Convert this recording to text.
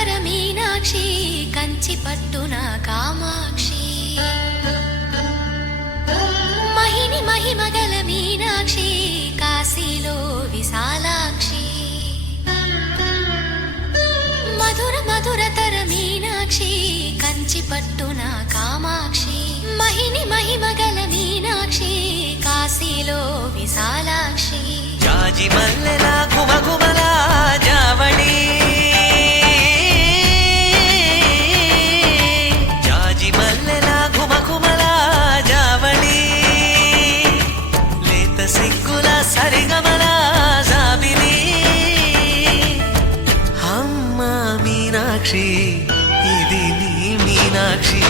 తర మీనాక్షి కంచి పట్టున కామాక్షి మహిని మహిమగల మీనాక్షి కాశీలో విశాలాక్షి మధుర మధుర తర మీనాక్షి కంచి పట్టున కామాక్షి మహిని మహిమగల మీనాక్షి కాశీలో విశాలాక్షి జాజి మల్లెల గుమగుమల జావళి జాజి మల్లెల గుమగుమల జావళి లేత సిగ్గుల సరిగమల జాబిలి అమ్మ మీనాక్షి ఇది నీ మీనాక్షి